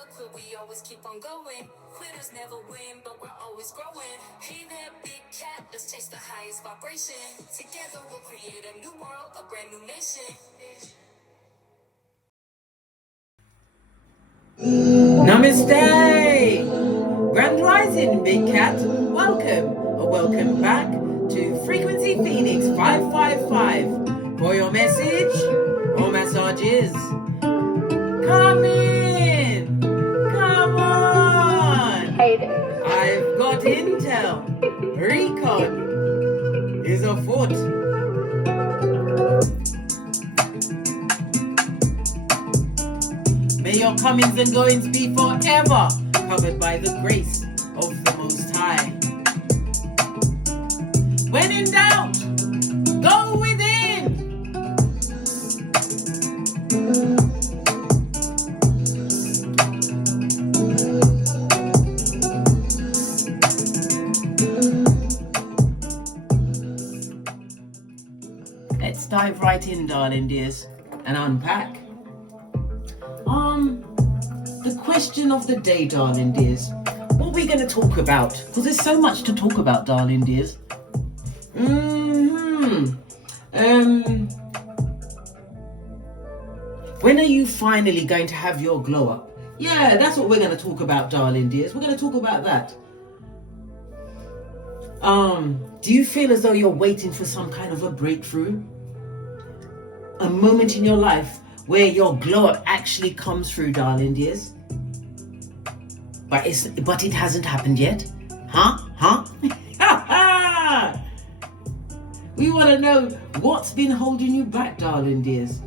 never quit, we always keep on going. Quitters never win, but we're always growing. Hey there, big cat, let's chase the highest vibration. Together we'll create a new world, a brand new nation. Namaste! Grand Rising, Big Cat. Welcome or welcome back to Frequency Phoenix 555 for your message or massages. Come in! Come on! Hey there. I've got intel. Recon is afoot. May your comings and goings be forever covered by the grace of the Most High. When in doubt, go within. Let's dive right in, darling dears, and unpack. The question of the day, darling dears. What are we going to talk about? Because there's so much to talk about, darling dears. When are you finally going to have your glow up? Yeah, that's what we're going to talk about, darling dears. We're going to talk about that. Do you feel as though you're waiting for some kind of a breakthrough? A moment in your life where your glow up actually comes through, darling dears. But it hasn't happened yet. Huh? We want to know what's been holding you back, darling dears.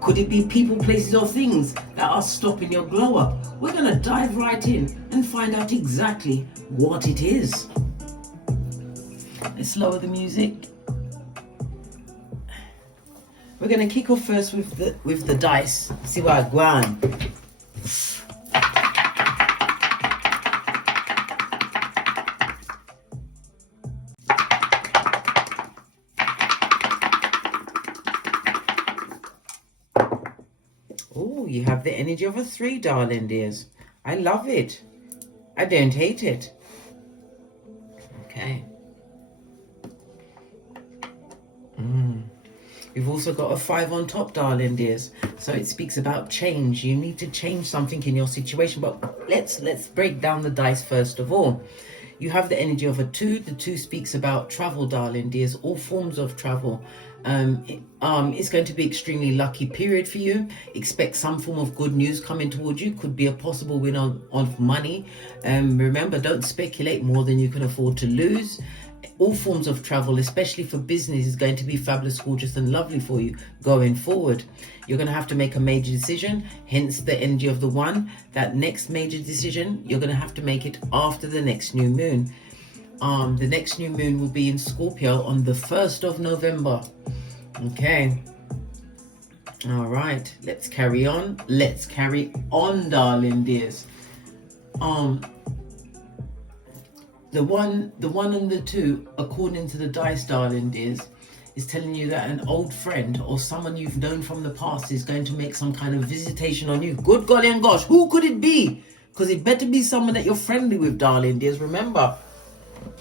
Could it be people, places, or things that are stopping your glow up? We're going to dive right in and find out exactly what it is. Let's lower the music. We're going to kick off first with the dice. See what I go on. Oh, you have the energy of a 3, darling dears. I love it. I don't hate it. Okay. We've also got a 5 on top, darling dears. So it speaks about change. You need to change something in your situation. But let's break down the dice first of all. You have the energy of a 2. The 2 speaks about travel, darling dears. All forms of travel. It's going to be extremely lucky period for you. Expect some form of good news coming towards you. Could be a possible win of money. Remember, don't speculate more than you can afford to lose. All forms of travel, especially for business, is going to be fabulous, gorgeous and lovely for you going forward. You're going to have to make a major decision, hence the energy of the 1. That next major decision, you're going to have to make it after the next new moon. The next new moon will be in Scorpio on the 1st of November. Okay. All right. Let's carry on. Let's carry on, darling dears. The one and the 2, according to the dice, darling dears, is telling you that an old friend or someone you've known from the past is going to make some kind of visitation on you. Good golly and gosh, who could it be? Because it better be someone that you're friendly with, darling dears. Remember,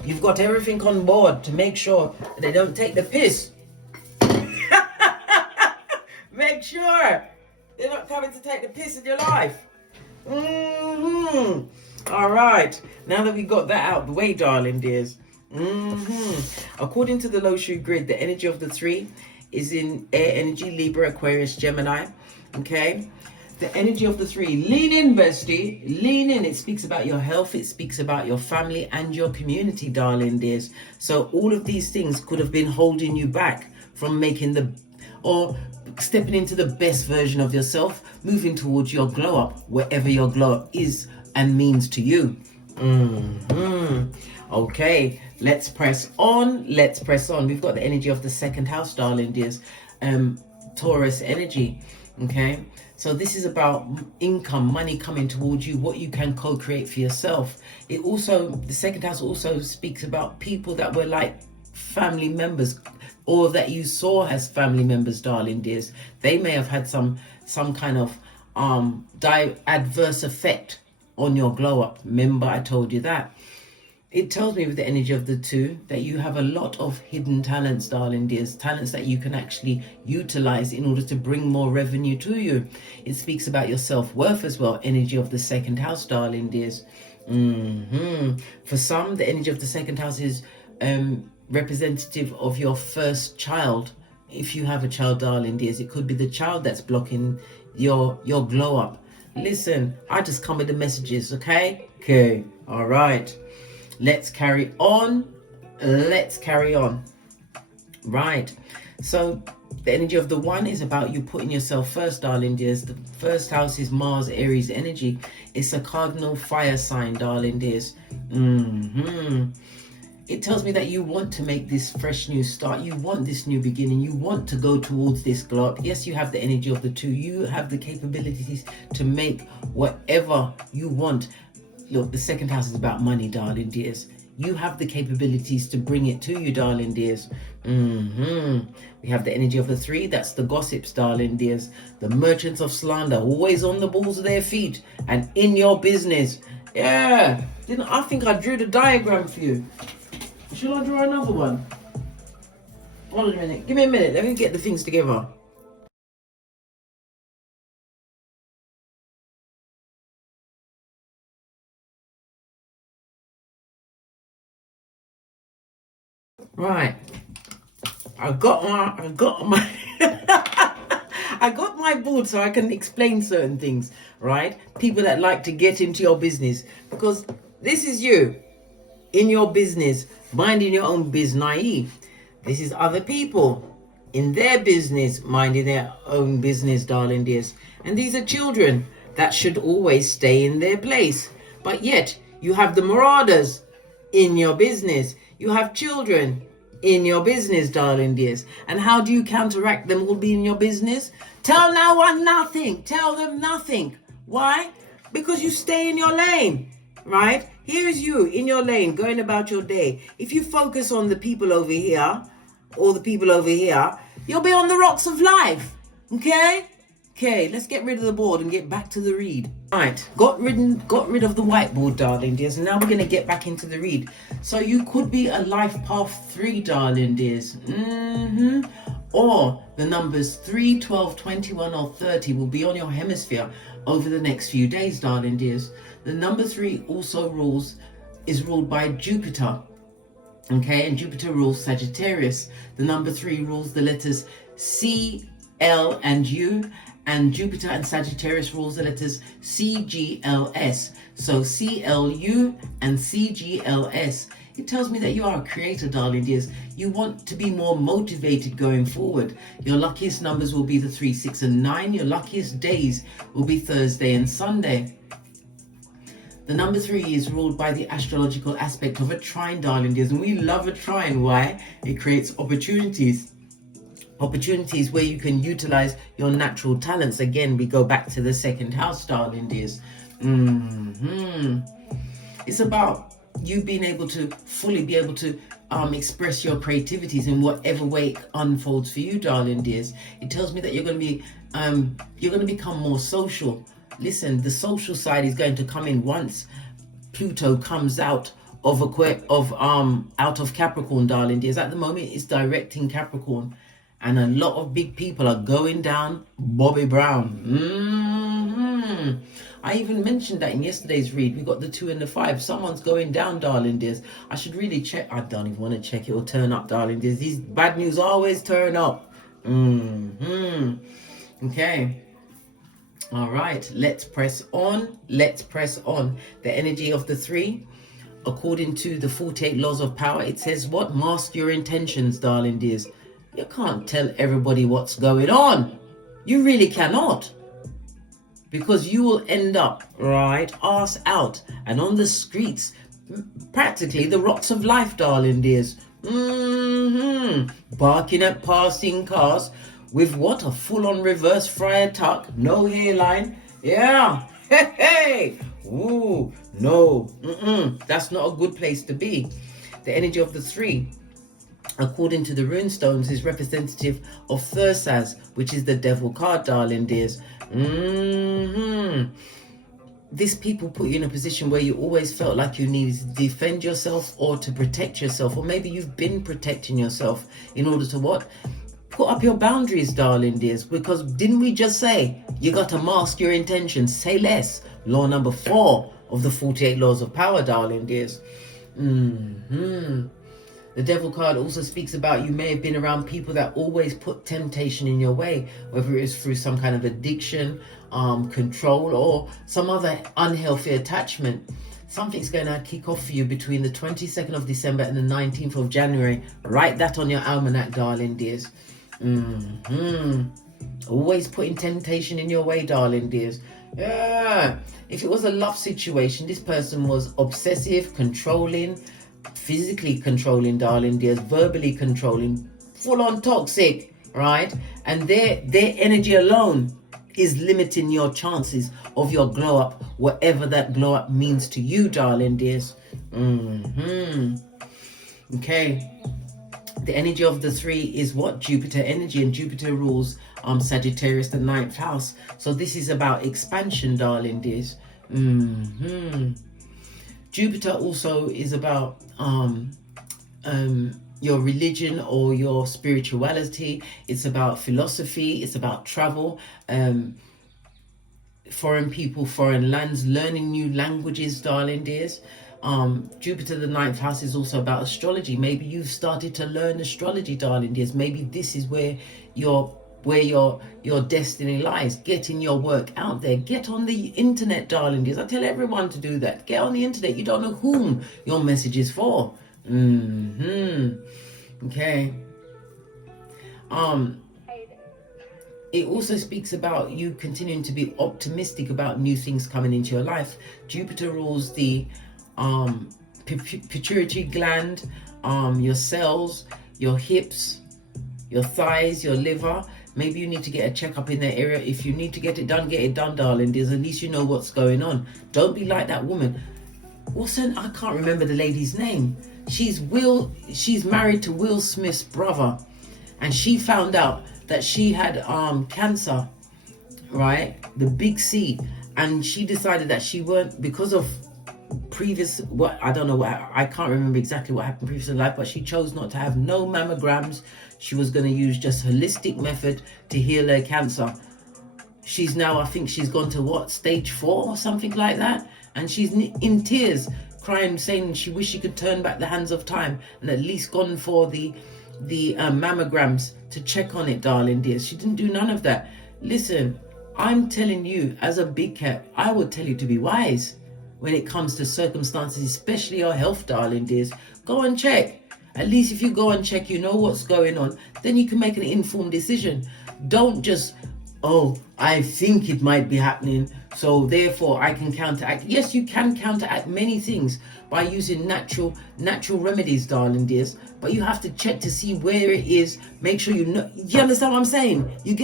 you've got everything on board to make sure they don't take the piss. Make sure they're not coming to take the piss in your life. All right, now that we got that out of the way, darling dears. According to the low shoe grid, the energy of the 3 is in air energy, Libra, Aquarius, Gemini. Okay, the energy of the 3, lean in, bestie, lean in. It speaks about your health, it speaks about your family and your community, darling dears. So all of these things could have been holding you back from making or stepping into the best version of yourself, moving towards your glow up, wherever your glow up is and means to you. Okay, let's press on. We've got the energy of the 2nd house, darling dears. Taurus energy. Okay, so this is about income, money coming towards you, what you can co-create for yourself. It also, the 2nd house also speaks about people that were like family members, or that you saw as family members, darling dears. They may have had some kind of adverse effect on your glow up. Remember, I told you that. It tells me with the energy of the 2 that you have a lot of hidden talents, darling dears, talents that you can actually utilize in order to bring more revenue to you. It speaks about your self-worth as well, energy of the 2nd house, darling dears. For some, the energy of the 2nd house is representative of your first child. If you have a child, darling dears, it could be the child that's blocking your glow up. Listen, I just come with the messages, okay? Okay, all right. Let's carry on. Right. So the energy of the 1 is about you putting yourself first, darling dears. The 1st house is Mars, Aries energy. It's a cardinal fire sign, darling dears. It tells me that you want to make this fresh new start. You want this new beginning. You want to go towards this glow up. Yes, you have the energy of the 2. You have the capabilities to make whatever you want. Look, the 2nd house is about money, darling dears. You have the capabilities to bring it to you, darling dears. We have the energy of the 3. That's the gossips, darling dears. The merchants of slander, always on the balls of their feet and in your business. Yeah. I think I drew the diagram for you. Should I draw another one? Hold on a minute. Give me a minute. Let me get the things together. Right. I got my I got my board so I can explain certain things, right? People that like to get into your business, because this is you in your business, minding your own biz naive. This is other people in their business, minding their own business, darling dears. And these are children that should always stay in their place. But yet, you have the marauders in your business. You have children in your business, darling dears. And how do you counteract them all being in your business? Tell no one nothing. Tell them nothing. Why? Because you stay in your lane, right? Here is you in your lane, going about your day. If you focus on the people over here, or the people over here, you'll be on the rocks of life, okay? Okay, let's get rid of the board and get back to the read. Right, got rid of the whiteboard, darling dears, and now we're going to get back into the read. So you could be a life path 3, darling dears. Or the numbers 3, 12, 21, or 30 will be on your hemisphere over the next few days, darling dears. The number 3 also is ruled by Jupiter. Okay, and Jupiter rules Sagittarius. The number 3 rules the letters C, L, and U. And Jupiter and Sagittarius rules the letters C, G, L, S. So C, L, U and C, G, L, S. It tells me that you are a creator, darling dears. You want to be more motivated going forward. Your luckiest numbers will be the 3, 6, and 9. Your luckiest days will be Thursday and Sunday. The number 3 is ruled by the astrological aspect of a trine, darling dears. And we love a trine. Why? It creates opportunities. Opportunities where you can utilize your natural talents. Again, we go back to the 2nd house, darling dears. It's about you being able to fully be able to express your creativities in whatever way it unfolds for you, darling dears. It tells me that you're going to become more social. Listen, the social side is going to come in once Pluto comes out of Capricorn, darling dears. At the moment, it's directing Capricorn, and a lot of big people are going down Bobby Brown. I even mentioned that in yesterday's read. We got the 2 and the 5. Someone's going down, darling dears. I should really check. I don't even want to check. It will turn up, darling dears. These bad news always turn up. Okay. All right. Let's press on. Let's press on. The energy of the 3. According to the 48 laws of power, it says what? Mask your intentions, darling dears. You can't tell everybody what's going on. You really cannot. Because you will end up, right, arse out and on the streets, practically the rocks of life, darling dears. Barking at passing cars with what? A full-on reverse friar tuck, no hairline. Yeah. Hey. Ooh, no. That's not a good place to be. The energy of the 3. according to the rune stones, is representative of Thursaz, which is the devil card, darling dears. These people put you in a position where you always felt like you needed to defend yourself or to protect yourself, or maybe you've been protecting yourself in order to what? Put up your boundaries, darling dears, because didn't we just say you got to mask your intentions? Say less. Law number 4 of the 48 laws of power, darling dears. The devil card also speaks about you may have been around people that always put temptation in your way, whether it is through some kind of addiction, control, or some other unhealthy attachment. Something's going to kick off for you between the 22nd of December and the 19th of January. Write that on your almanac, darling dears. Always putting temptation in your way, darling dears. Yeah. If it was a love situation, this person was obsessive, controlling, physically controlling, darling dears, verbally controlling, full on toxic, right? And their energy alone is limiting your chances of your glow up, whatever that glow up means to you, darling dears. Okay. The energy of the 3 is what? Jupiter energy, and Jupiter rules Sagittarius, the 9th house. So this is about expansion, darling dears. Jupiter also is about your religion or your spirituality. It's about philosophy. It's about travel, foreign people, foreign lands, learning new languages, darling dears. Jupiter, the 9th house, is also about astrology. Maybe you've started to learn astrology, darling dears. Maybe this is where your destiny lies. Getting your work out there. Get on the internet, darling dears. I tell everyone to do that. Get on the internet. You don't know whom your message is for. Okay. It also speaks about you continuing to be optimistic about new things coming into your life. Jupiter rules the pituitary gland, your cells, your hips, your thighs, your liver. Maybe you need to get a checkup in that area. If you need to get it done, darling. There's at least you know what's going on. Don't be like that woman. I can't remember the lady's name. She's married to Will Smith's brother, and she found out that she had cancer, right? The big C, and she decided that she weren't, because of previous, I can't remember exactly what happened previous in life, but she chose not to have no mammograms. She was going to use just holistic method to heal her cancer. She's now, I think she's gone to stage 4 or something like that, and she's in tears, crying, saying she wished she could turn back the hands of time and at least gone for the mammograms to check on it, darling dears. She didn't do none of that. Listen, I'm telling you, as a big cat, I would tell you to be wise when it comes to circumstances, especially your health, darling dears. Go and check. At least if you go and check, you know what's going on. Then you can make an informed decision. Don't just, I think it might be happening, so therefore I can counteract. Yes, you can counteract many things by using natural remedies, darling dears. But you have to check to see where it is. Make sure you know. You understand what I'm saying? You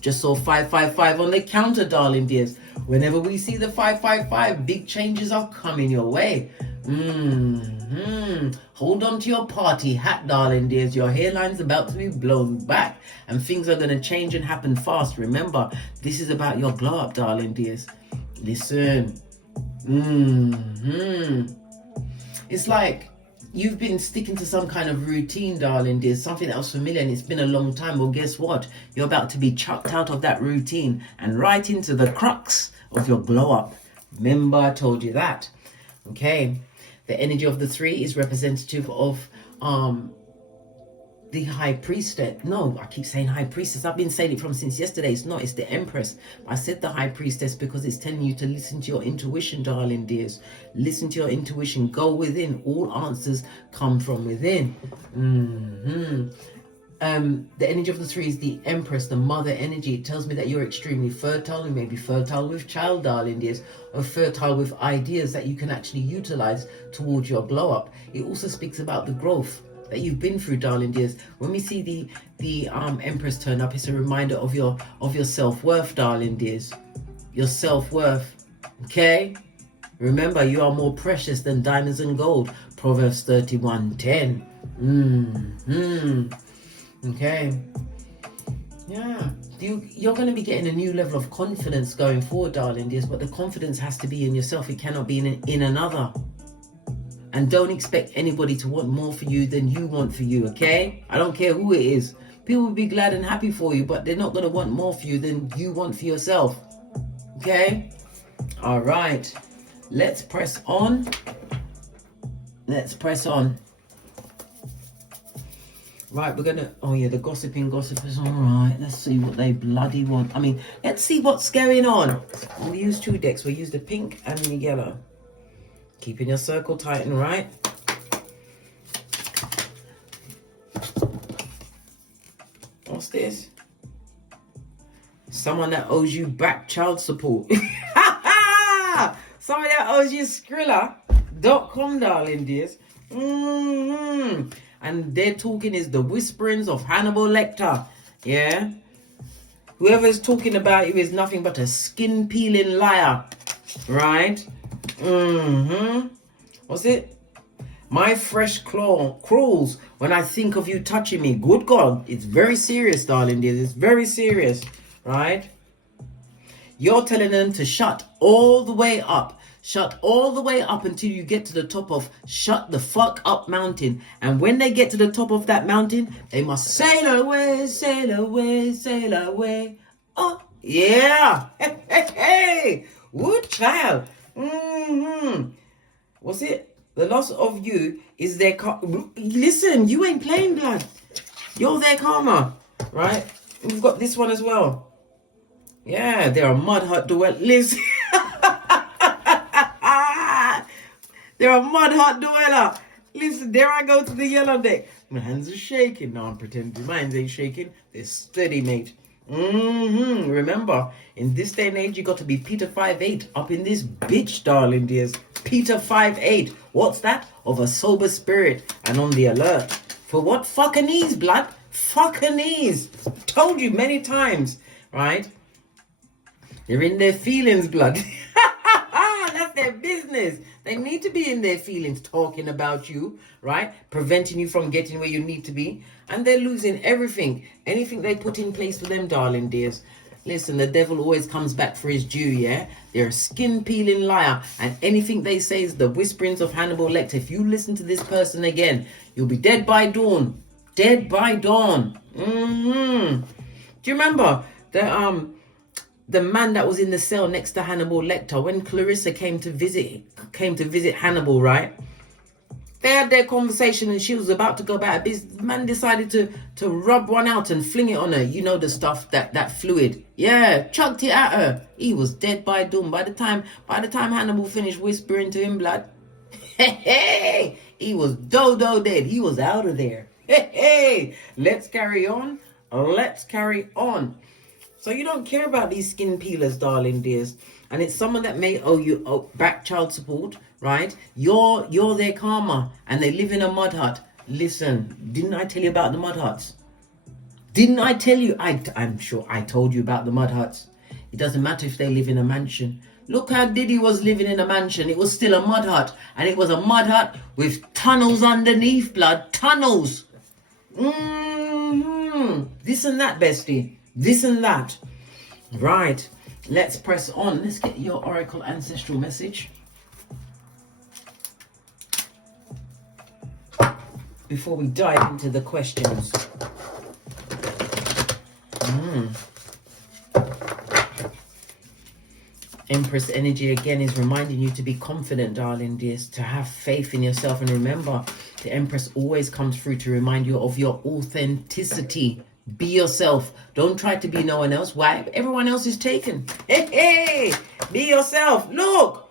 just saw 555 on the counter, darling dears. Whenever we see the 555, big changes are coming your way. Hold on to your party hat, darling dears. Your hairline's about to be blown back, and things are going to change and happen fast. Remember, this is about your glow up, darling dears. Listen. It's like you've been sticking to some kind of routine, darling dears, something that was familiar, and it's been a long time. Well, guess what? You're about to be chucked out of that routine and right into the crux of your glow up. Remember, I told you that. Okay. The energy of the 3 is representative of the high priestess. No, I keep saying high priestess. I've been saying it since yesterday. It's not. It's the Empress. I said the high priestess because it's telling you to listen to your intuition, darling dears. Listen to your intuition. Go within. All answers come from within. The energy of the 3 is the Empress, the mother energy. It tells me that you're extremely fertile. You may be fertile with child, darling dears, or fertile with ideas that you can actually utilize towards your glow up. It also speaks about the growth that you've been through, darling dears. When we see the Empress turn up, it's a reminder of your self-worth, darling dears. Your self-worth. Okay? Remember, you are more precious than diamonds and gold. Proverbs 31:10. Okay. Yeah. You're going to be getting a new level of confidence going forward, darling dears, but the confidence has to be in yourself. It cannot be in another. And don't expect anybody to want more for you than you want for you, okay? I don't care who it is. People will be glad and happy for you, but they're not going to want more for you than you want for yourself. Okay? All right. Let's press on. Let's press on. Right, we're going to... Oh, yeah, the gossipers. All right. Let's see what they bloody want. I mean, let's see what's going on. We use 2 decks. We use the pink and the yellow. Keeping your circle tight and right. What's this? Someone that owes you back child support. Someone that owes you Skrilla.com, darling dears. And they're talking is the whisperings of Hannibal Lecter. Yeah? Whoever's talking about you is nothing but a skin-peeling liar. Right? What's it? My fresh claw crawls when I think of you touching me. Good God. It's very serious, darling dears. It's very serious. Right? You're telling them to shut all the way up. Shut all the way up until you get to the top of Shut the Fuck Up Mountain. And when they get to the top of that mountain, they must sail away, sail away, sail away. Oh, yeah. Hey. Wood child. What's it? The loss of you is their Listen, you ain't playing, blood. You're their karma. Right? We've got this one as well. Yeah, they're a mud hut dweller. Listen. They're a mud hut dweller. Listen, there I go to the yellow deck. My hands are shaking. No, I'm pretending mine ain't shaking. They're steady, mate. Remember, in this day and age, you got to be Peter 5'8" up in this bitch, darling dears. Peter 5'8". What's that? Of a sober spirit and on the alert. For what? Fuckanese, blood. Fuckanese. Told you many times, right? They're in their feelings, blood. That's their business. They need to be in their feelings talking about you, right? Preventing you from getting where you need to be. And they're losing everything. Anything they put in place for them, darling dears. Listen, the devil always comes back for his due, yeah? They're a skin-peeling liar. And anything they say is the whisperings of Hannibal Lecter. If you listen to this person again, you'll be dead by dawn. Dead by dawn. Do you remember the man that was in the cell next to Hannibal Lecter when Clarissa came to visit Hannibal, right? They had their conversation and she was about to go about it. The man decided to rub one out and fling it on her. You know the stuff, that fluid. Yeah, chucked it at her. He was dead by dawn. By the time Hannibal finished whispering to him, blood, he was dodo dead. He was out of there. Let's carry on. Let's carry on. So you don't care about these skin peelers, darling dears. And it's someone that may owe you back child support, right? You're their karma and they live in a mud hut. Listen, didn't I tell you about the mud huts? Didn't I tell you? I'm sure I told you about the mud huts. It doesn't matter if they live in a mansion. Look how Diddy was living in a mansion. It was still a mud hut. And it was a mud hut with tunnels underneath, blood. Tunnels. This and that, bestie. This and that. Right. Let's press on. Let's get your oracle ancestral message. Before we dive into the questions. Empress energy again is reminding you to be confident, darling dears, to have faith in yourself. And remember, the Empress always comes through to remind you of your authenticity. Be yourself. Don't try to be no one else. Why? Everyone else is taken. Hey, be yourself. Look,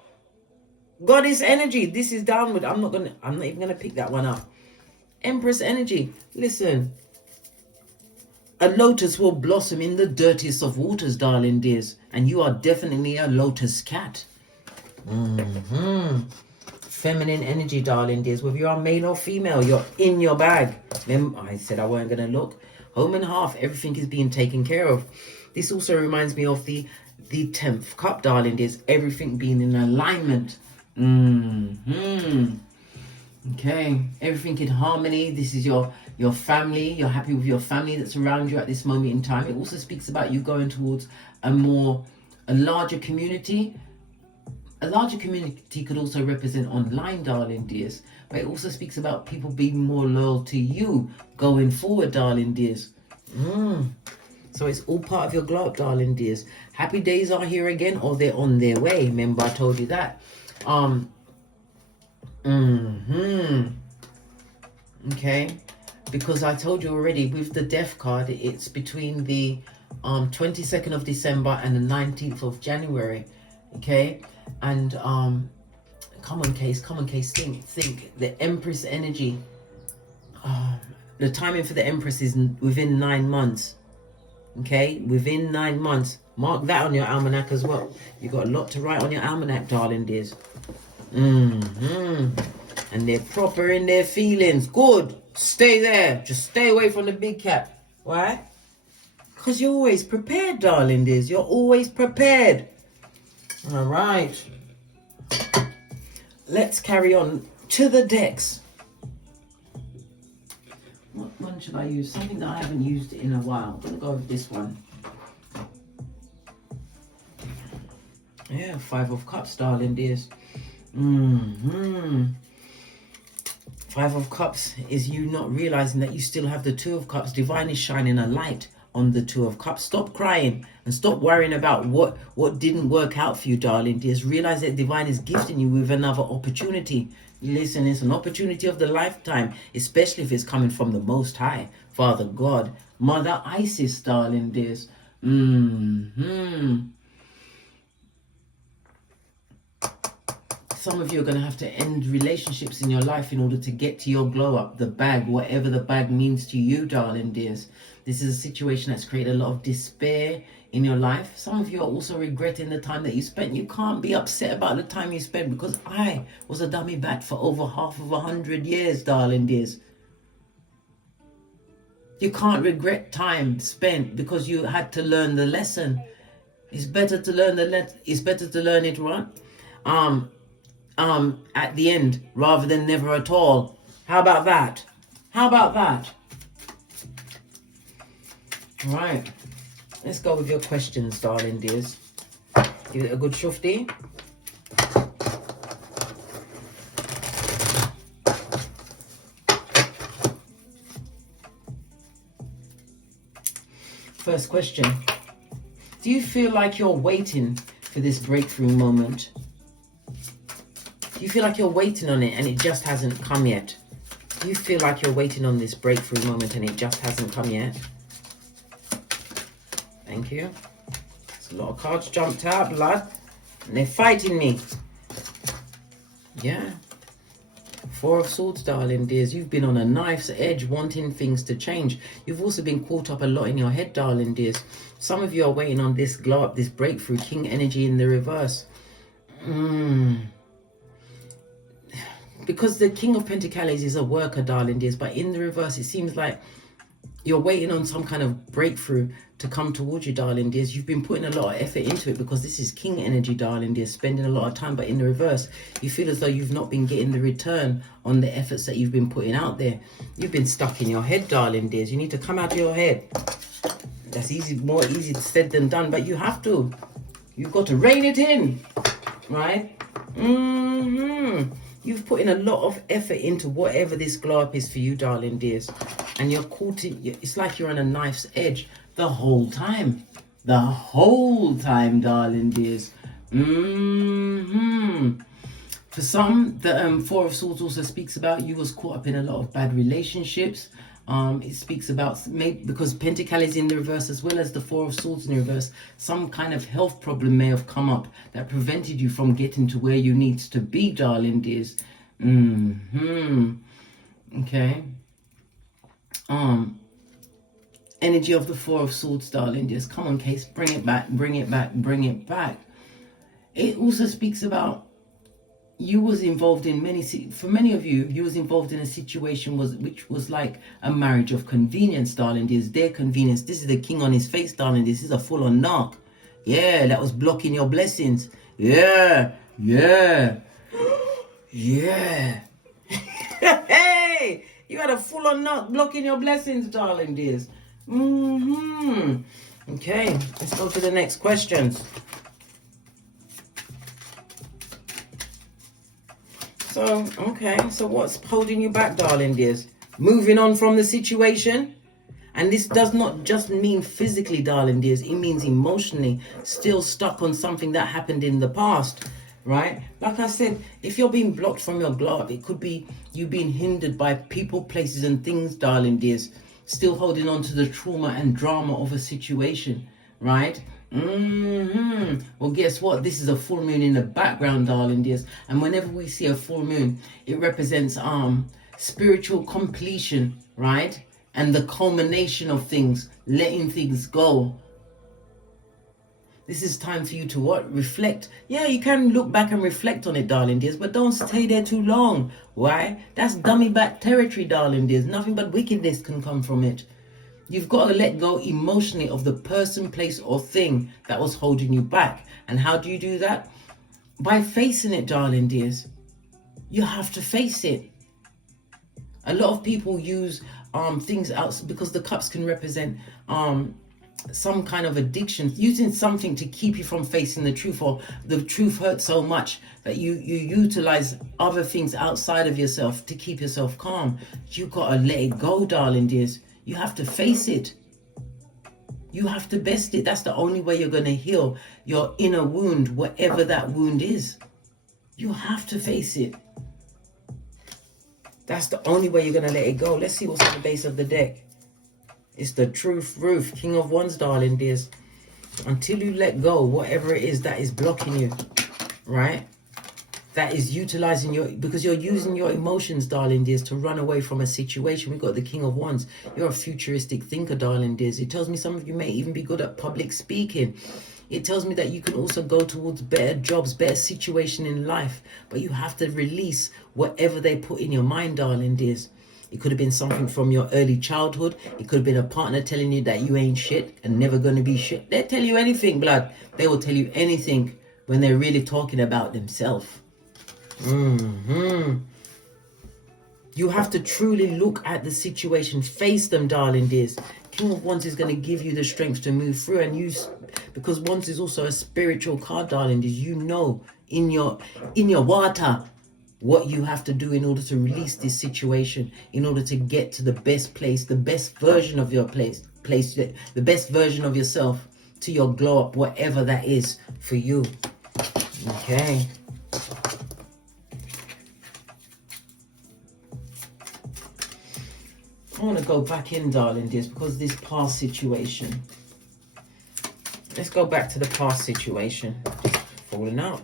Goddess energy. This is downward. I'm not even gonna pick that one up. Empress energy. Listen. A lotus will blossom in the dirtiest of waters, darling dears. And you are definitely a lotus cat. Feminine energy, darling dears. Whether you are male or female, you're in your bag. Remember, I said I weren't going to look. Home and half, everything is being taken care of. This also reminds me of the 10th cup, darling dears. Everything being in alignment. Okay, everything in harmony. This is your family. You're happy with your family that's around you at this moment in time. It also speaks about you going towards a larger community. A larger community could also represent online, darling dears. But it also speaks about people being more loyal to you going forward, darling dears. So it's all part of your glow up, darling dears. Happy days are here again, or they're on their way. Remember, I told you that. Okay, because I told you already with the death card, it's between the 22nd of December and the 19th of January. Okay, and come on case, think the Empress energy. The timing for the Empress is within 9 months. Okay, within 9 months. Mark that on your almanac as well. You got a lot to write on your almanac, darling dears. And they're proper in their feelings. Good. Stay there. Just stay away from the big cat. Why? Because you're always prepared, darling dears. You're always prepared. All right. Let's carry on to the decks. What one should I use? Something that I haven't used in a while. I'm going to go with this one. Yeah, 5 of Cups, darling dears. 5 of Cups is you not realizing that you still have the 2 of Cups. Divine is shining a light on the 2 of Cups. Stop crying and stop worrying about what didn't work out for you, darling dears. Realize that Divine is gifting you with another opportunity. Listen, it's an opportunity of the lifetime, especially if it's coming from the Most High, Father God, Mother Isis, darling dears. Some of you are going to have to end relationships in your life in order to get to your glow up, the bag, whatever the bag means to you, darling dears. This is a situation that's created a lot of despair in your life. Some of you are also regretting the time that you spent. You can't be upset about the time you spent, because I was a dummy bat for over half of 100 years, darling dears. You can't regret time spent because you had to learn the lesson. It's better to learn it's better to learn it right at the end rather than never at all. How about that? How about that? All right, let's go with your questions, darling dears. Give it a good shufti. First question. Do you feel like you're waiting for this breakthrough moment? Do you feel like you're waiting on it and it just hasn't come yet? Do you feel like you're waiting on this breakthrough moment and it just hasn't come yet? Thank you. There's a lot of cards jumped out, blood. And they're fighting me. Yeah. 4 of Swords, darling dears. You've been on a knife's edge wanting things to change. You've also been caught up a lot in your head, darling dears. Some of you are waiting on this glow up, this breakthrough. King energy in the reverse. Because the King of Pentacles is a worker, darling dears. But in the reverse, it seems like you're waiting on some kind of breakthrough to come towards you, darling dears. You've been putting a lot of effort into it because this is King energy, darling dears, spending a lot of time. But in the reverse, you feel as though you've not been getting the return on the efforts that you've been putting out there. You've been stuck in your head, darling dears. You need to come out of your head. That's more easy said than done, but you have to. You've got to rein it in, right? You've put in a lot of effort into whatever this glow up is for you, darling dears. And you're caught in, it's like you're on a knife's edge the whole time. The whole time, darling dears. For some, the 4 of Swords also speaks about you was caught up in a lot of bad relationships. It speaks about, because Pentacle is in the reverse as well as the 4 of Swords in the reverse, some kind of health problem may have come up that prevented you from getting to where you need to be, darling dears. Okay. Energy of the 4 of Swords, darling dears. Come on, case, bring it back, bring it back, bring it back. It also speaks about you was involved in for many of you, you was involved in a situation which was like a marriage of convenience, darling dears. Their convenience. This is the king on his face, darling. This is a full-on narc. Yeah, that was blocking your blessings. Yeah. Yeah. Hey, you had a full-on nut blocking your blessings, darling dears. Okay, let's go to the next questions. So, okay, so what's holding you back, darling dears? Moving on from the situation. And this does not just mean physically, darling dears. It means emotionally, still stuck on something that happened in the past, right? Like I said, if you're being blocked from your glow up, it could be you being hindered by people, places, and things, darling dears. Still holding on to the trauma and drama of a situation, right? Well, guess what? This is a full moon in the background, darling dears. And whenever we see a full moon, it represents spiritual completion, right? And the culmination of things, letting things go. This is time for you to what? Reflect. Yeah, you can look back and reflect on it, darling dears, but don't stay there too long. Why? That's dummy back territory, darling dears. Nothing but wickedness can come from it. You've got to let go emotionally of the person, place, or thing that was holding you back. And how do you do that? By facing it, darling dears. You have to face it. A lot of people use things out because the cups can represent some kind of addiction, using something to keep you from facing the truth, or the truth hurts so much that you utilize other things outside of yourself to keep yourself calm. You gotta let it go, darling dears. You have to face it. You have to best it. That's the only way you're gonna heal your inner wound, whatever that wound is. You have to face it. That's the only way you're going to let it go. Let's see what's at the base of the deck. It's the truth roof. King of Wands, darling dears. Until you let go, whatever it is that is blocking you, right? That is utilizing because you're using your emotions, darling dears, to run away from a situation. We've got the King of Wands. You're a futuristic thinker, darling dears. It tells me some of you may even be good at public speaking. It tells me that you can also go towards better jobs, better situation in life. But you have to release whatever they put in your mind, darling dears. It could have been something from your early childhood. It could have been a partner telling you that you ain't shit and never going to be shit. They'll tell you anything, blood. They will tell you anything when they're really talking about themselves. You have to truly look at the situation. Face them, darling dears. King of Wands is going to give you the strength to move through, and use, because Wands is also a spiritual card, darling dears. You know in your water what you have to do in order to release this situation, in order to get to the best place, the best version of your place, the best version of yourself, to your glow up, whatever that is for you. Okay. I want to go back in, darling dears, because this past situation. Let's go back to the past situation. Falling out.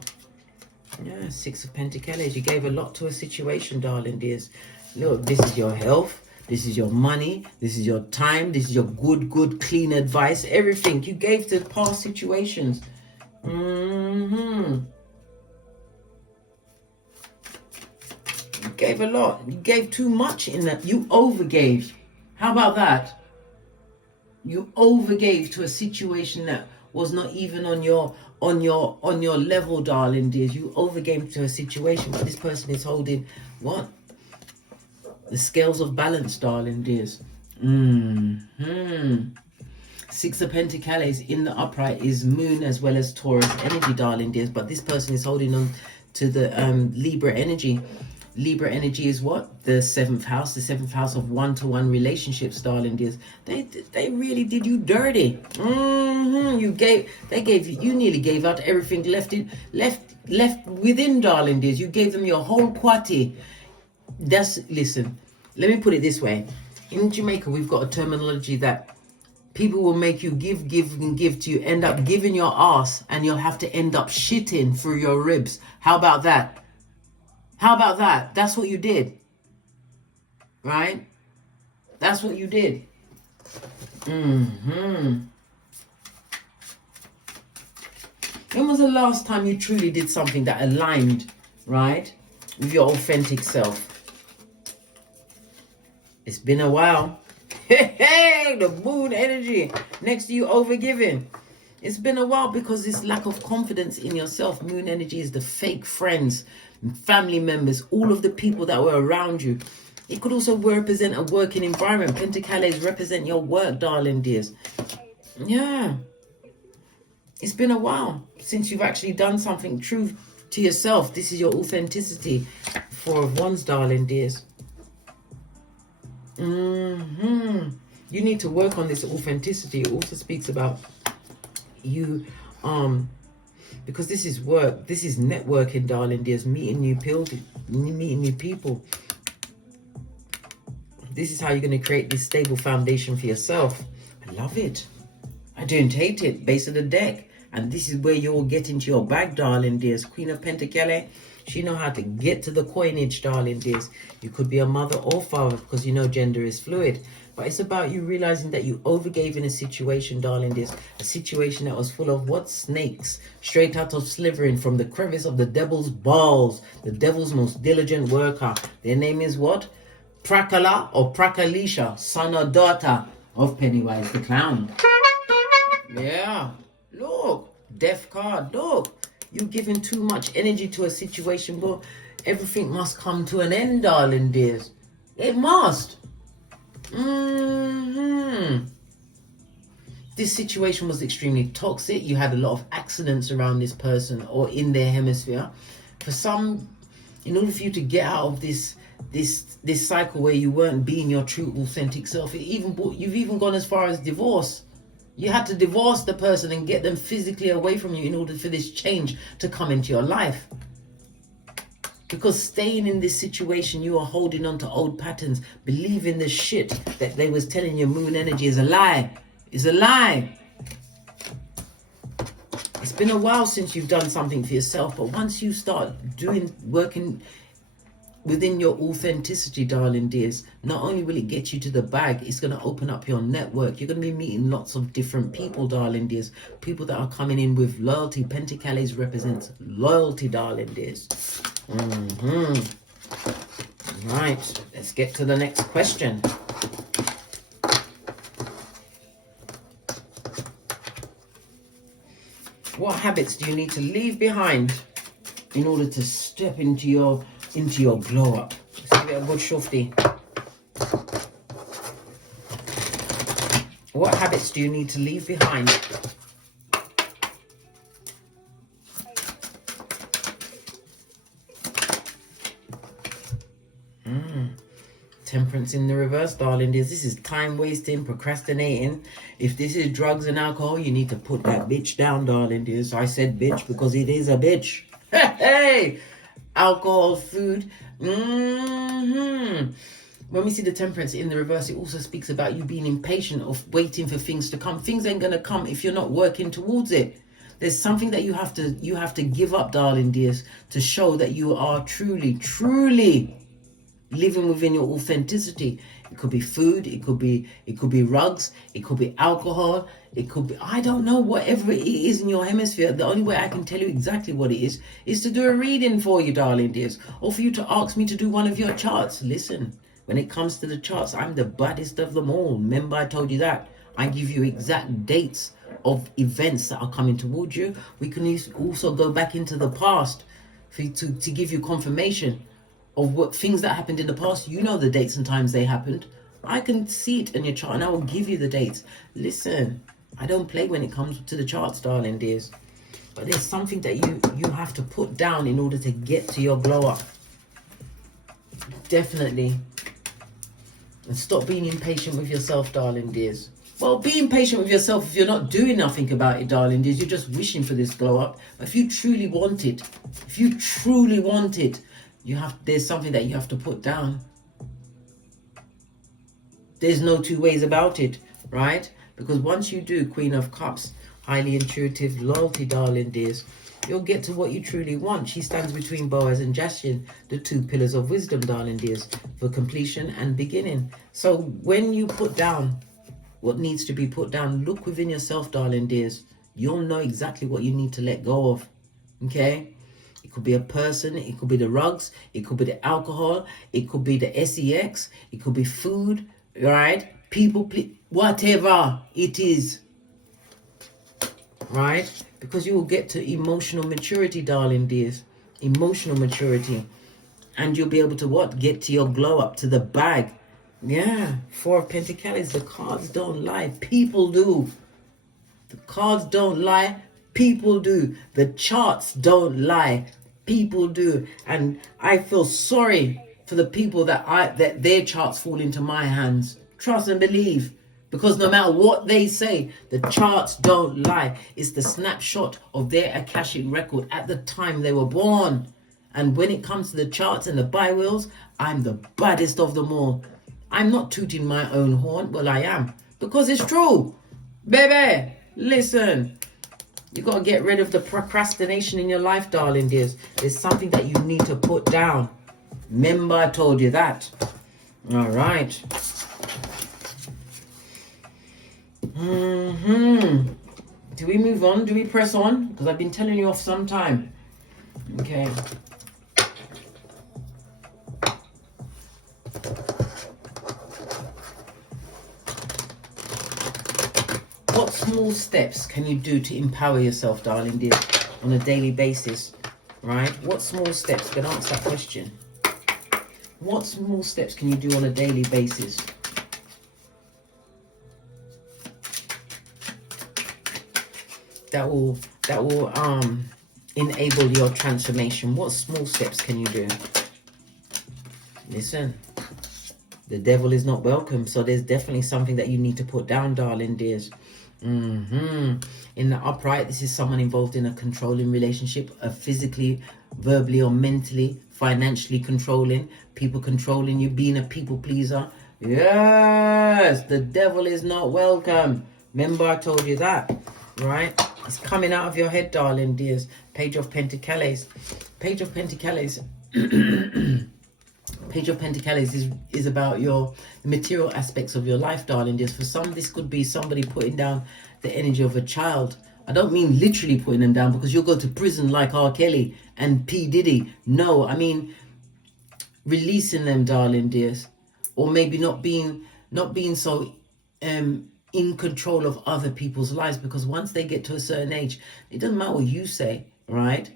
Yeah, Six of Pentacles. You gave a lot to a situation, darling dears. Look, this is your health. This is your money. This is your time. This is your good, clean advice. Everything you gave to past situations. You gave a lot. You gave too much in that. You overgave. How about that? You overgave to a situation that was not even on your level, darling dears. You overgave to a situation, but this person is holding what? The scales of balance, darling dears. Six of Pentacles in the upright is Moon as well as Taurus energy, darling dears. But this person is holding on to the Libra energy. Libra energy is what? The seventh house of one-to-one relationships, darling dears. They really did you dirty. You nearly gave out everything left within, darling dears. You gave them your whole quati. Listen, let me put it this way. In Jamaica, we've got a terminology that people will make you give to you, end up giving your ass, and you'll have to end up shitting through your ribs. How about that? How about that? That's what you did. Right? That's what you did. When was the last time you truly did something that aligned, right, with your authentic self? It's been a while. Hey, the moon energy next to you overgiving. It's been a while because this lack of confidence in yourself. Moon energy is the fake friends. family members, all of the people that were around you. It could also represent a working environment. Pentacles represent your work, darling dears. Yeah. It's been a while since you've actually done something true to yourself. This is your authenticity. Four of Wands, darling dears. You need to work on this authenticity. It also speaks about you, because this is work. This is networking, darling dears. Meeting new people. This is how you're going to create this stable foundation for yourself. I love it. I don't hate it. Base of the deck. And this is where you'll get into your bag, darling dears. Queen of Pentacles. She know how to get to the coinage, darling dears. You could be a mother or father, because you know gender is fluid. But it's about you realizing that you overgave in a situation, darling dears. A situation that was full of what? Snakes. Straight out of slithering from the crevice of the devil's balls. The devil's most diligent worker. Their name is what? Prakala or Prakalisha, son or daughter of Pennywise the Clown. Yeah. Look. Death card. Look. You're giving too much energy to a situation, but everything must come to an end, darling dears. It must. This situation was extremely toxic. You had a lot of accidents around this person or in their hemisphere. For some, in order for you to get out of this cycle where you weren't being your true authentic self, you've even gone as far as divorce. You had to divorce the person and get them physically away from you in order for this change to come into your life. Because staying in this situation, you are holding on to old patterns, believing the shit that they was telling you moon energy is a lie. It's a lie. It's been a while since you've done something for yourself, but once you start working within your authenticity, darling dears, not only will it get you to the bag, it's going to open up your network. You're going to be meeting lots of different people, darling dears. People that are coming in with loyalty. Pentacles represents loyalty, darling dears. Right, let's get to the next question. What habits do you need to leave behind in order to step into your glow up? Let's give it a good shufty. What habits do you need to leave behind? Temperance in the reverse, darling dears. This is time wasting, procrastinating. If this is drugs and alcohol, you need to put that bitch down, darling dears. I said bitch because it is a bitch. Hey! Alcohol, food. When we see the temperance in the reverse, it also speaks about you being impatient of waiting for things to come. Things ain't gonna come if you're not working towards it. There's something that you have to give up, darling dears, to show that you are truly living within your authenticity. It could be food, it could be rugs, it could be alcohol, it could be, I don't know, whatever it is in your hemisphere. The only way I can tell you exactly what it is to do a reading for you, darling dears, or for you to ask me to do one of your charts. Listen, when it comes to the charts, I'm the baddest of them all. Remember I told you that. I give you exact dates of events that are coming towards you. We can also go back into the past to give you confirmation of what things that happened in the past. You know the dates and times they happened. I can see it in your chart and I will give you the dates. Listen, I don't play when it comes to the charts, darling dears. But there's something that you have to put down in order to get to your glow up. Definitely. And stop being impatient with yourself, darling dears. Well, be impatient with yourself if you're not doing nothing about it, darling dears. You're just wishing for this glow up. But if you truly want it, there's something that you have to put down. There's no two ways about it, right? Because once you do, Queen of Cups, highly intuitive, loyalty, darling dears, you'll get to what you truly want. She stands between Boaz and Jashin, the two pillars of wisdom, darling dears, for completion and beginning. So when you put down what needs to be put down, look within yourself, darling dears. You'll know exactly what you need to let go of, okay? It could be a person, it could be the rugs, it could be the alcohol, it could be the sex, it could be food, right? People, whatever it is, right? Because you will get to emotional maturity, darling dears. emotional maturity. And you'll be able to what? Get to your glow up, to the bag. Yeah, Four of Pentacles. The cards don't lie. People do. The cards don't lie. People do. The charts don't lie. People do. And I feel sorry for the people that their charts fall into my hands. Trust and believe. Because no matter what they say, the charts don't lie. It's the snapshot of their Akashic record at the time they were born. And when it comes to the charts and the bi-wheels, I'm the baddest of them all. I'm not tooting my own horn. Well, I am. Because it's true. Baby, listen. You got to get rid of the procrastination in your life, darling dears. There's something that you need to put down. Remember, I told you that. All right. Do we move on? Do we press on? Because I've been telling you off some time. Okay. What small steps can you do to empower yourself, darling dear, on a daily basis? Right? What small steps? Can answer that question. What small steps can you do on a daily basis? That will enable your transformation. What small steps can you do? Listen, the devil is not welcome, so there's definitely something that you need to put down, darling dears. In the upright, this is someone involved in a controlling relationship, a physically, verbally or mentally, financially controlling, people controlling you, being a people pleaser. Yes, the devil is not welcome. Remember, I told you that, right? It's coming out of your head, darling dears. Page of Pentacles. Page of Pentacles. Page of Pentacles is about the material aspects of your life, darling dears. For some, this could be somebody putting down the energy of a child. I don't mean literally putting them down, because you'll go to prison like R. Kelly and P. Diddy. No, I mean releasing them, darling dears. Or maybe not being so in control of other people's lives, because once they get to a certain age, it doesn't matter what you say, right?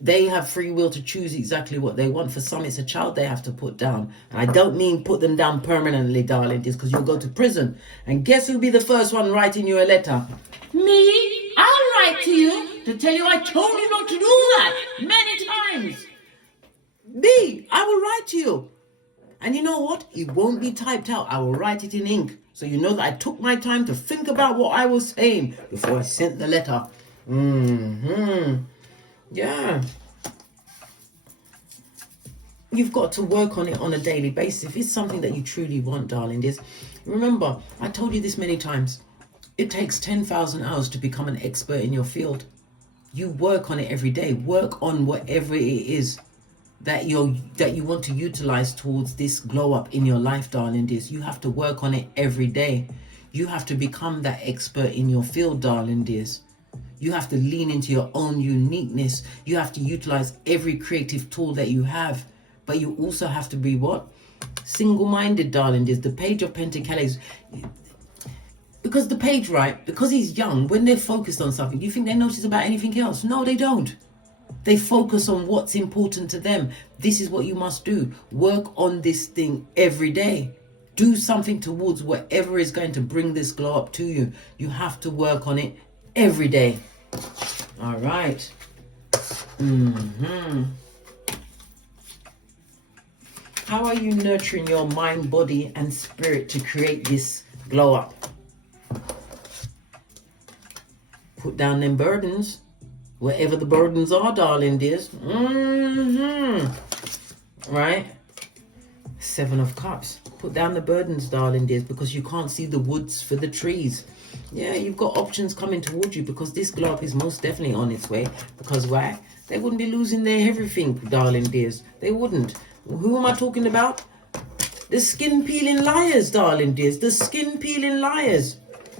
They have free will to choose exactly what they want. For some, it's a child they have to put down. And I don't mean put them down permanently, darling, just because you'll go to prison. And guess who'll be the first one writing you a letter? Me? I'll write to you to tell you I told you not to do that many times. Me? I will write to you. And you know what? It won't be typed out. I will write it in ink. So you know that I took my time to think about what I was saying before I sent the letter. Yeah. You've got to work on it on a daily basis. If it's something that you truly want, darling, remember, I told you this many times. It takes 10,000 hours to become an expert in your field. You work on it every day. Work on whatever it is that you want to utilize towards this glow up in your life, darling dears. You have to work on it every day. You have to become that expert in your field, darling dears. You have to lean into your own uniqueness. You have to utilize every creative tool that you have. But you also have to be what? Single-minded, darling dears. The Page of Pentacles. Because the page, right? Because he's young, when they're focused on something, do you think they notice about anything else? No, they don't. They focus on what's important to them. This is what you must do. Work on this thing every day. Do something towards whatever is going to bring this glow up to you. You have to work on it every day. All right. How are you nurturing your mind, body, and spirit to create this glow up? Put down them burdens. Wherever the burdens are, darling dears. Right? Seven of Cups. Put down the burdens, darling dears, because you can't see the woods for the trees. Yeah, you've got options coming towards you, because this glow up is most definitely on its way. Because why? They wouldn't be losing their everything, darling dears. They wouldn't. Who am I talking about? The skin peeling liars, darling dears. The skin peeling liars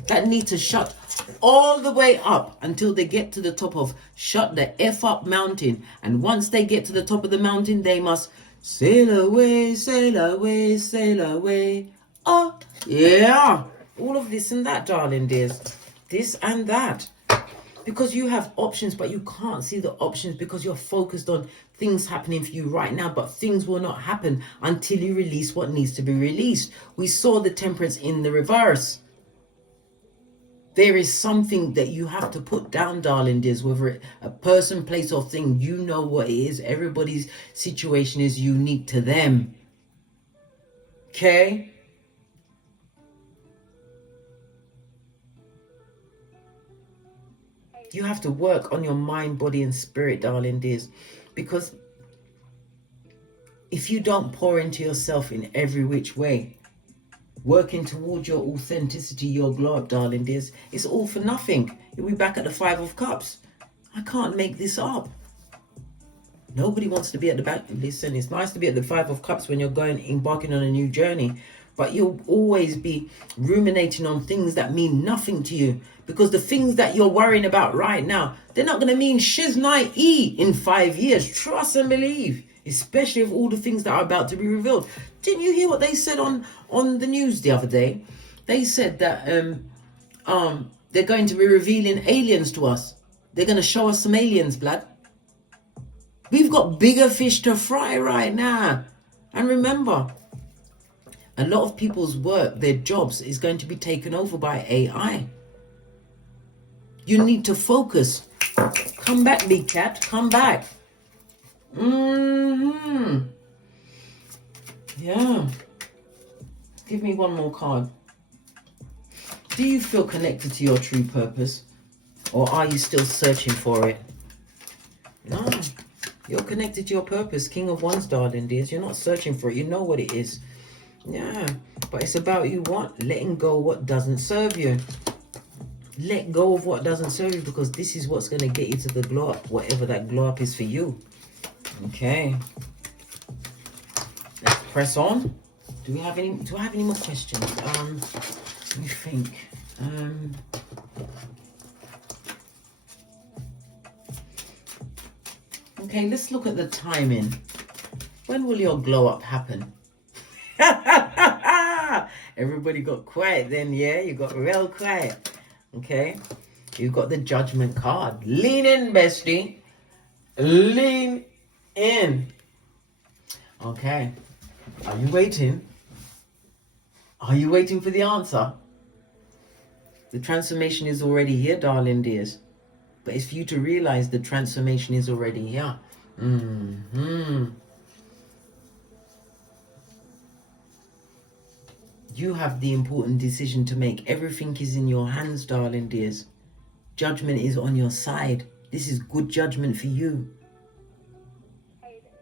that need to shut all the way up until they get to the top of shut the F up mountain. And once they get to the top of the mountain, they must sail away, sail away, sail away. Oh, yeah. All of this and that, darling dears. This and that. Because you have options, but you can't see the options because you're focused on things happening for you right now. But things will not happen until you release what needs to be released. We saw the Temperance in the reverse. There is something that you have to put down, darling dears, whether it a person, place, or thing. You know what it is. Everybody's situation is unique to them. Okay? You have to work on your mind, body, and spirit, darling dears. Because if you don't pour into yourself in every which way, working towards your authenticity, your glow up, darling dears, it's all for nothing. You'll be back at the 5 of Cups. I can't make this up. Nobody wants to be at the back. Listen, it's nice to be at the 5 of Cups when you're embarking on a new journey. But you'll always be ruminating on things that mean nothing to you. Because the things that you're worrying about right now, they're not going to mean shiznai in 5 years. Trust and believe. Especially if all the things that are about to be revealed. Didn't you hear what they said on the news the other day? They said that they're going to be revealing aliens to us. They're going to show us some aliens, blood. We've got bigger fish to fry right now. And remember, a lot of people's work, their jobs, is going to be taken over by AI. You need to focus. Come back, big cat. Come back. Yeah. Give me one more card. Do you feel connected to your true purpose? Or are you still searching for it? No. You're connected to your purpose. King of Wands, darling dears. You're not searching for it. You know what it is. Yeah. But it's about you letting go of what doesn't serve you. Let go of what doesn't serve you, because this is what's going to get you to the glow up, whatever that glow up is for you. Okay. Let's press on. Do I have any more questions? Let me think. Okay, let's look at the timing. When will your glow up happen? Everybody got quiet then, yeah? You got real quiet. Okay? You got the Judgment card. Lean in, bestie. Lean in. Okay. Are you waiting? Are you waiting for the answer? The transformation is already here, darling dears. But it's for you to realize the transformation is already here. You have the important decision to make. Everything is in your hands, darling dears. Judgment is on your side. This is good judgment for you.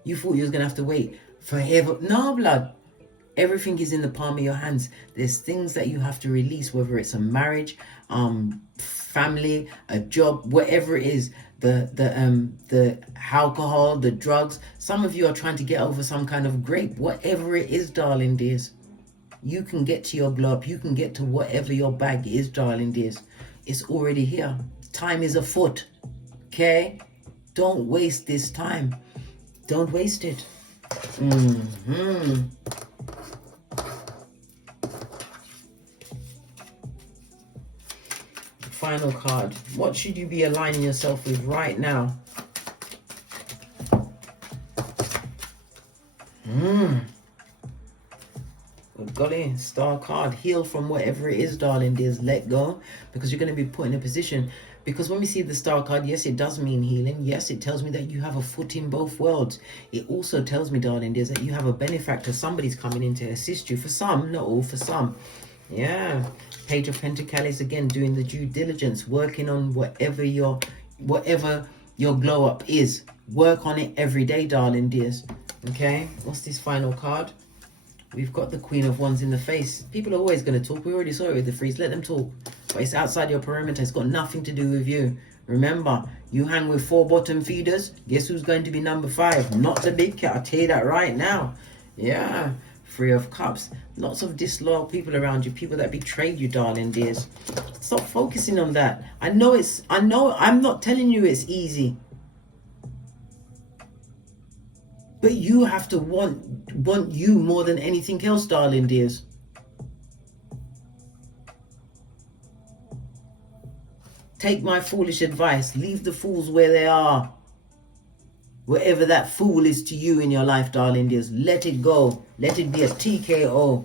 You thought you was going to have to wait forever. No, blood. Everything is in the palm of your hands. There's things that you have to release, whether it's a marriage, family, a job, whatever it is. The alcohol, the drugs. Some of you are trying to get over some kind of grape. Whatever it is, darling dears. You can get to your glow up. You can get to whatever your bag is, darling dears. It's already here. Time is afoot. Okay? Don't waste this time. Don't waste it. Final card. What should you be aligning yourself with right now? Good golly, Star card. Heal from whatever it is, darling dears. Let go, because you're going to be put in a position. Because when we see the Star card, yes, it does mean healing. Yes, it tells me that you have a foot in both worlds. It also tells me, darling dears, that you have a benefactor. Somebody's coming in to assist you. For some, not all, for some. Yeah. Page of Pentacles, again, doing the due diligence, working on whatever your glow up is. Work on it every day, darling dears. Okay, what's this final card? We've got the Queen of Wands in the face. People are always going to talk. We already saw it with the Freeze. Let them talk. But it's outside your perimeter. It's got nothing to do with you. Remember, you hang with 4 bottom feeders. Guess who's going to be number 5? Not the big cat. I'll tell you that right now. Yeah. 3 of Cups. Lots of disloyal people around you. People that betrayed you, darling dears. Stop focusing on that. I know I'm not telling you it's easy. But you have to want you more than anything else, darling dears. Take my foolish advice. Leave the fools where they are. Wherever that fool is to you in your life, darling dears, let it go. Let it be a TKO.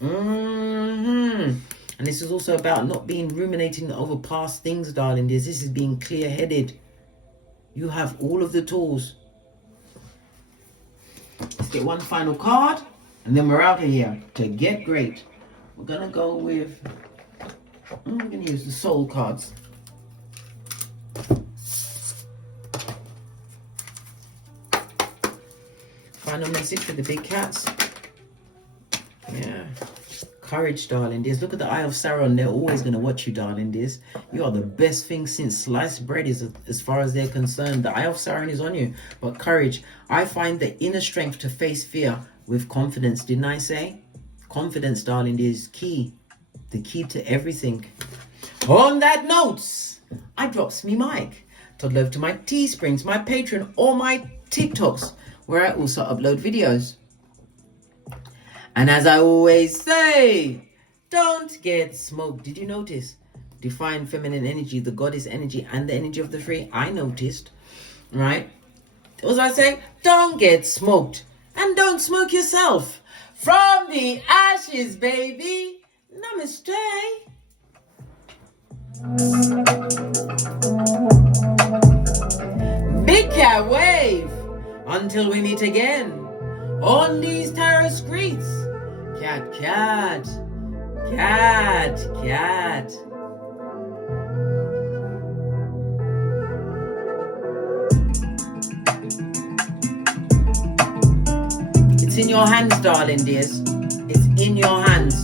And this is also about not being ruminating over past things, darling dears. This is being clear-headed. You have all of the tools. Let's get one final card, and then we're out of here to get great. We're going to go with... I'm going to use the soul cards. Final message for the big cats. Yeah. Courage, darling dears. Look at the Eye of Sauron. They're always going to watch you, darling dears. You are the best thing since sliced bread is as far as they're concerned. The Eye of Sauron is on you. But courage. I find the inner strength to face fear with confidence. Didn't I say? Confidence, darling dears, is key. The key to everything. On that note, I drops me mic. Toddle over to my Teesprings, my Patreon, or my TikToks, where I also upload videos. And as I always say, don't get smoked. Did you notice? Define feminine energy, the goddess energy, and the energy of the three. I noticed, right? What was I saying? Don't get smoked. And don't smoke yourself. From the ashes, baby. Namaste. Big cat wave. Until we meet again on these tarot streets. Cat, cat, cat, cat. It's in your hands, darling dears. It's in your hands.